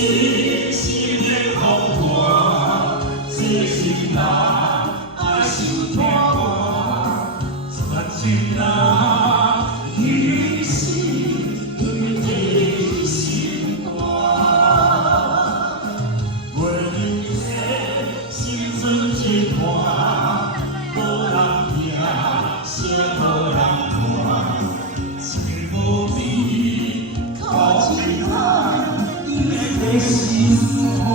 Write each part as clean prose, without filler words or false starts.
是心的风波，这是人爱受痛苦，真情人一心一心肝，袂留这心酸一半，无人听，声无人看，情无味，苦一叹。 心肝，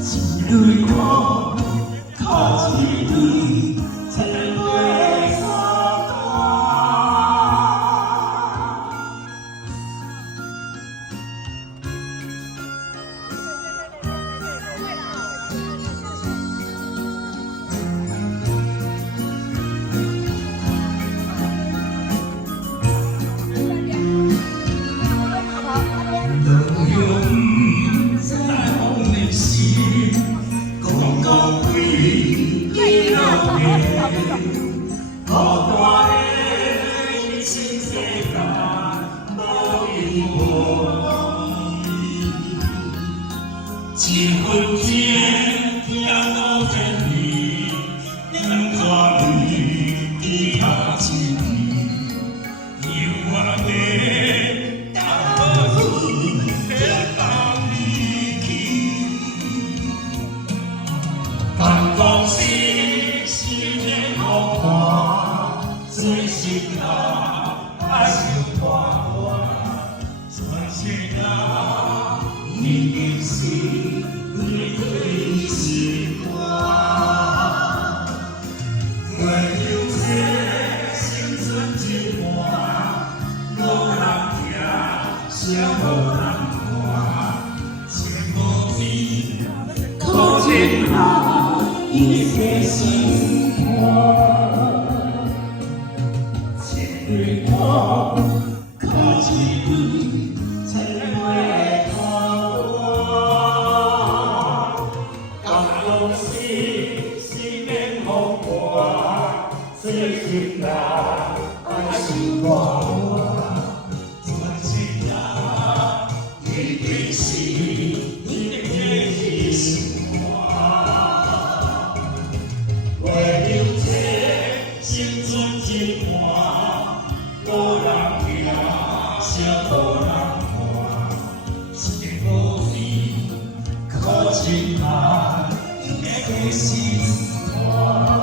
一蕊苦，苦一蕊，才袂相干。孤单的新世界，无依无依，一分情，听到真理，两纸泪，滴下情意，有我的当无天当离去，但讲是心的空看。 真心人爱受拖拖，真心人一心一心肝，袂留这心酸一半，无人听，声无人看，情无味，苦情人一颗心肝。 对我靠近，才会痛我。感动是心变风波，最心人爱心我。真心人一定是一定心肝，为了这心存一半。 无人听，声无人看，情无味，苦情人，一颗心肝。